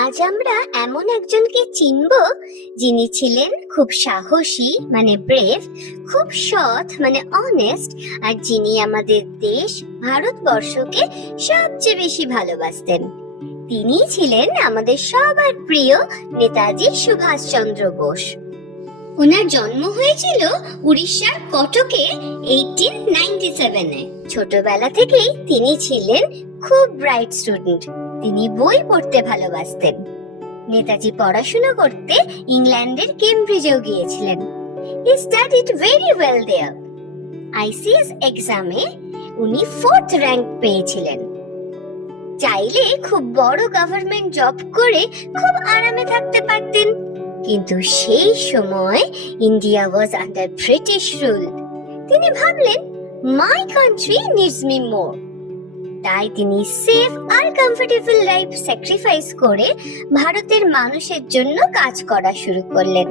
আজ আমরা এমন একজনকে চিনব যিনি ছিলেন খুব সাহসী মানে ব্রেভ, খুব সৎ মানে অনেস্ট, আর যিনি আমাদের দেশ ভারতবর্ষকে সবচেয়ে বেশি ভালোবাসতেন। তিনি ছিলেন আমাদের সবার প্রিয় নেতাজি সুভাষচন্দ্র বোস। ওনার জন্ম হয়েছিল উড়িষ্যার কটকে 1897-এ। ছোটবেলা থেকেই তিনি ছিলেন খুব ব্রাইট স্টুডেন্ট। তিনি বই পড়তে ভালোবাসতেন। নেতাজি পড়াশোনা করতে ইংল্যান্ডের কেমব্রিজেও গিয়েছিলেন। He studied very well there. ICS এক্সামে উনি 4th র্যাঙ্ক পেয়েছিলেন। চাইলে খুব বড় গভর্নমেন্ট জব করে খুব আরামে থাকতে পারতেন, কিন্তু সেই সময় India was under British rule. তিনি ভাবলেন, my country needs me more. তাই তিনি সেফ আর কমফোর্টেবল লাইফ স্যাক্রিফাইস করে ভারতের মানুষের জন্য কাজ করা শুরু করলেন।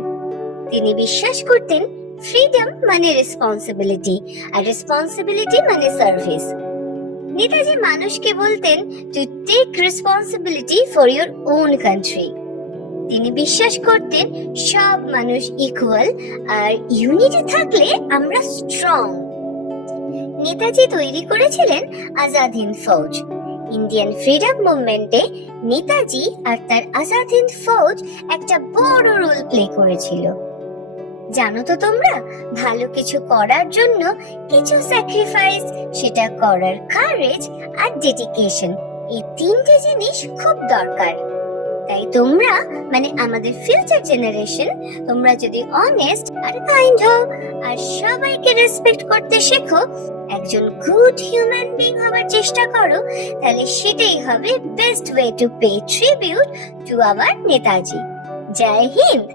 তিনি বিশ্বাস করতেন ফ্রিডম মানে রেসপন্সিবিলিটি, আর রেসপন্সিবিলিটি মানে সার্ভিস। নেতাজি মানুষকে বলতেন to take responsibility for your own country. তিনি বিশ্বাস করতেন সব মানুষ ইকুয়াল, আর ইউনিটি থাকলে আমরা স্ট্রং। নেতাজি তৈরি করেছিলেন আজাদ হিন্দ ফৌজ। ইন্ডিয়ান ফ্রিডম মুভমেন্টে নেতাজি আর তার আজাদ হিন্দ ফৌজ একটা বড় রোল প্লে করেছিল। জানো তো তোমরা, ভালো কিছু করার জন্য কিছু স্যাক্রিফাইস, সেটা করার কারেজ আর ডেডিকেশন, এই তিনটে জিনিস খুব দরকার। তাই তোমরা মানে আমাদের ফিউচার জেনারেশন, তোমরা যদি অনেস্ট আর কাইন্ড হও আর সবাইকে রেসপেক্ট করতে শেখো, একজন গুড হিউম্যান বিং হওয়ার চেষ্টা করো, তাহলে সেটাই হবে best way to pay tribute to our Netaji. Jai Hind.